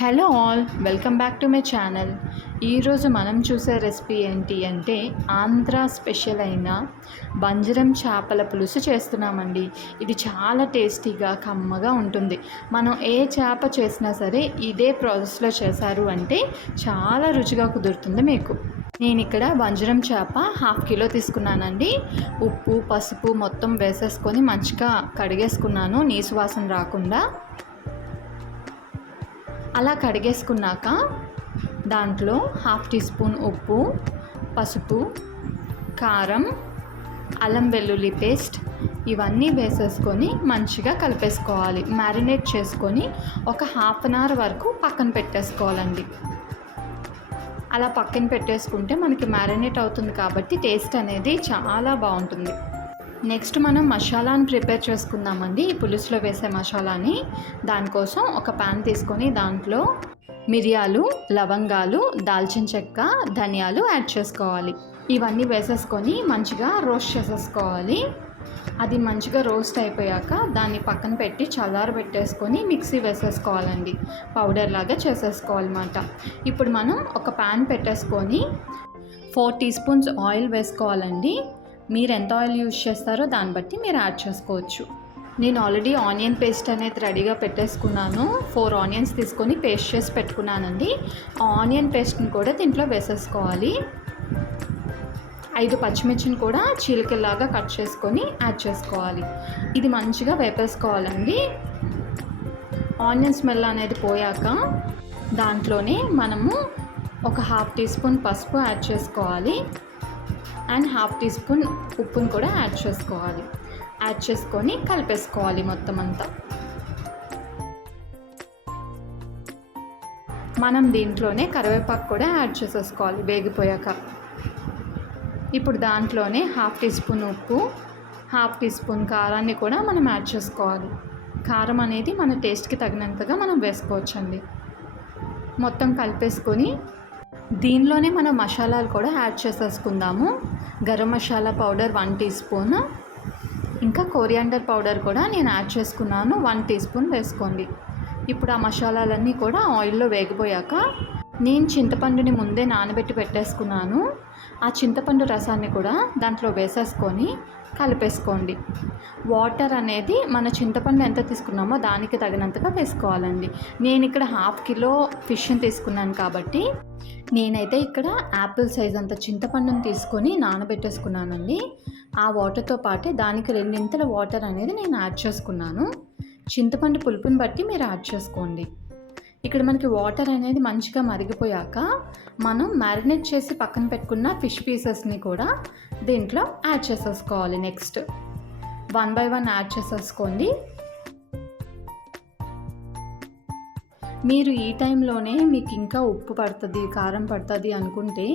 Hello all welcome back to my channel. ఈరోజు మనం చూసే రెసిపీ ఏంటి అంటే ఆంధ్ర స్పెషల్ అయిన బంజరం చేపల పులుసు చేస్తున్నామండి. ఇది చాలా టేస్టీగా కమ్మగా ఉంటుంది. మనం ఏ చేప చేసినా సరే ఇదే ప్రాసెస్లో చేశారు అంటే చాలా రుచిగా కుదురుతుంది మీకు. నేను ఇక్కడ బంజరం చేప హాఫ్ కిలో తీసుకున్నానండి. ఉప్పు పసుపు మొత్తం వేసేసుకొని మంచిగా కడిగేసుకున్నాను. నీసు వాసన రాకుండా. అలా కడిగేసుకున్నాక దాంట్లో హాఫ్ టీ స్పూన్ ఉప్పు పసుపు కారం అల్లం వెల్లుల్లి పేస్ట్ ఇవన్నీ వేసేసుకొని మంచిగా కలిపేసుకోవాలి. మ్యారినేట్ చేసుకొని ఒక హాఫ్ అన్ అవర్ వరకు పక్కన పెట్టేసుకోవాలండి. అలా పక్కన పెట్టేసుకుంటే మనకి మ్యారినేట్ అవుతుంది కాబట్టి టేస్ట్ అనేది చాలా బాగుంటుంది. నెక్స్ట్ మనం మసాలాని ప్రిపేర్ చేసుకుందామండి. ఈ పులుసులో వేసే మసాలాని దానికోసం ఒక ప్యాన్ తీసుకొని దాంట్లో మిరియాలు లవంగాలు దాల్చిన చెక్క ధనియాలు యాడ్ చేసుకోవాలి. ఇవన్నీ వేసేసుకొని మంచిగా రోస్ట్ చేసేసుకోవాలి. అది మంచిగా రోస్ట్ అయిపోయాక దాన్ని పక్కన పెట్టి చల్లార పెట్టేసుకొని మిక్సీ వేసేసుకోవాలండి. పౌడర్ లాగా చేసేసుకోవాలన్నమాట. ఇప్పుడు మనం ఒక ప్యాన్ పెట్టేసుకొని ఫోర్ టీ స్పూన్స్ ఆయిల్ వేసుకోవాలండి. మీరు ఎంత ఆయిల్ యూజ్ చేస్తారో దాన్ని బట్టి మీరు యాడ్ చేసుకోవచ్చు. నేను ఆల్రెడీ ఆనియన్ పేస్ట్ అనేది రెడీగా పెట్టేసుకున్నాను. ఫోర్ ఆనియన్స్ తీసుకొని పేస్ట్ చేసి పెట్టుకున్నానండి. ఆ ఆనియన్ పేస్ట్ని కూడా దీంట్లో వేసేసుకోవాలి. ఐదు పచ్చిమిర్చిని కూడా చీలికల్లాగా కట్ చేసుకొని యాడ్ చేసుకోవాలి. ఇది మంచిగా వేపేసుకోవాలండి. ఆనియన్ స్మెల్ అనేది పోయాక దాంట్లోనే మనము ఒక హాఫ్ టీ స్పూన్ పసుపు యాడ్ చేసుకోవాలి. అండ్ హాఫ్ టీ స్పూన్ ఉప్పును కూడా యాడ్ చేసుకోవాలి. యాడ్ చేసుకొని కలిపేసుకోవాలి మొత్తం అంతా. మనం దీంట్లోనే కరివేపాకు కూడా యాడ్ చేసేసుకోవాలి వేగిపోయాక. ఇప్పుడు దాంట్లోనే హాఫ్ టీ స్పూన్ ఉప్పు హాఫ్ టీ స్పూన్ కారాన్ని కూడా మనం యాడ్ చేసుకోవాలి. కారం అనేది మన టేస్ట్కి తగినంతగా మనం వేసుకోవచ్చండి. మొత్తం కలిపేసుకొని దీనిలోనే మనం మసాలాలు కూడా యాడ్ చేసేసుకుందాము. Garam masala powder one teaspoon. ఇంకా కోరియాండర్ పౌడర్ కూడా నేను యాడ్ చేసుకున్నాను. వన్ టీ స్పూన్ వేసుకోండి. ఇప్పుడు ఆ మసాలాలన్నీ కూడా ఆయిల్లో వేగిపోయాక నేను చింతపండుని ముందే నానబెట్టి పెట్టేసుకున్నాను. ఆ చింతపండు రసాన్ని కూడా దాంట్లో వేసేసుకొని కలిపేసుకోండి. వాటర్ అనేది మన చింతపండు ఎంత తీసుకున్నామో దానికి తగినంతగా వేసుకోవాలండి. నేను ఇక్కడ హాఫ్ కిలో ఫిష్ని తీసుకున్నాను కాబట్టి నేనైతే ఇక్కడ యాపిల్ సైజ్ అంత చింతపండుని తీసుకొని నానబెట్టేసుకున్నానండి. ఆ వాటర్తో పాటే దానికి రెండింతల వాటర్ అనేది నేను యాడ్ చేసుకున్నాను. చింతపండు పులుపుని బట్టి మీరు యాడ్ చేసుకోండి. ఇక్కడ మనకి వాటర్ అనేది మంచిగా మరిగిపోయాక మనం మ్యారినేట్ చేసి పక్కన పెట్టుకున్న ఫిష్ పీసెస్ని కూడా దీంట్లో యాడ్ చేసేసుకోవాలి next one by one add చేసేసుకోండి. మీరు ఈ టైంలోనే మీకు ఇంకా ఉప్పు పడుతుంది కారం పడుతుంది అనుకుంటే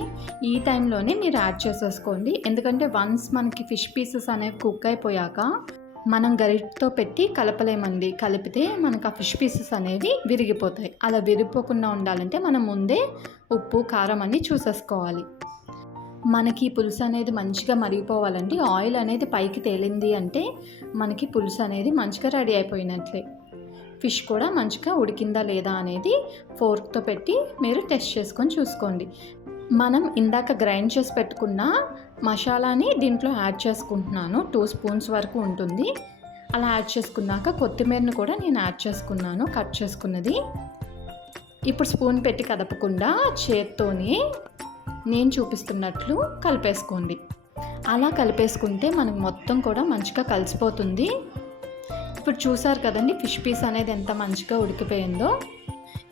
ఈ టైంలోనే మీరు యాడ్ చేసేసుకోండి. ఎందుకంటే వన్స్ మనకి ఫిష్ పీసెస్ అనేవి కుక్ అయిపోయాక మనం గరిటతో పెట్టి కలపలేమండి. కలిపితే మనకు ఆ ఫిష్ పీసెస్ అనేవి విరిగిపోతాయి. అలా విరిగిపోకుండా ఉండాలంటే మనం ముందే ఉప్పు కారం అన్నీ చూసేసుకోవాలి. మనకి పులుసు అనేది మంచిగా మరిగిపోవాలండి. ఆయిల్ అనేది పైకి తేలింది అంటే మనకి పులుసు అనేది మంచిగా రెడీ అయిపోయినట్లే. ఫిష్ కూడా మంచిగా ఉడికిందా లేదా అనేది ఫోర్క్తో పెట్టి మీరు టెస్ట్ చేసుకొని చూసుకోండి. మనం ఇందాక గ్రైండ్ చేసి పెట్టుకున్న మసాలాని దీంట్లో యాడ్ చేసుకుంటున్నాను. టూ స్పూన్స్ వరకు ఉంటుంది. అలా యాడ్ చేసుకున్నాక కొత్తిమీరను కూడా నేను యాడ్ చేసుకున్నాను కట్ చేసుకున్నది. ఇప్పుడు స్పూన్ పెట్టి కదపకుండా చేత్తోనే నేను చూపిస్తున్నట్లు కలిపేసుకోండి. అలా కలిపేసుకుంటే మనకు మొత్తం కూడా మంచిగా కలిసిపోతుంది. ఇప్పుడు చూసారు కదండి ఫిష్ పీస్ అనేది ఎంత మంచిగా ఉడికిపోయిందో.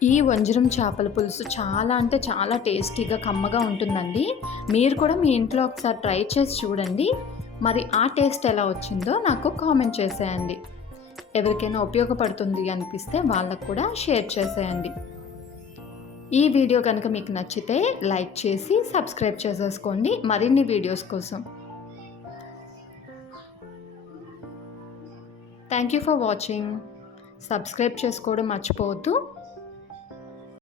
ఈ వంజరం చేపల పులుసు చాలా అంటే చాలా టేస్టీగా కమ్మగా ఉంటుందండి. మీరు కూడా మీ ఇంట్లో ఒకసారి ట్రై చేసి చూడండి. మరి ఆ టేస్ట్ ఎలా వచ్చిందో నాకు కామెంట్ చేసేయండి. ఎవరికైనా ఉపయోగపడుతుంది అనిపిస్తే వాళ్ళకు కూడా షేర్ చేసేయండి. ఈ వీడియో కనుక మీకు నచ్చితే లైక్ చేసి సబ్స్క్రైబ్ చేసేసుకోండి మరిన్ని వీడియోస్ కోసం. Thank you for watching subscribe చేసుకోవడం మర్చిపోవద్దు.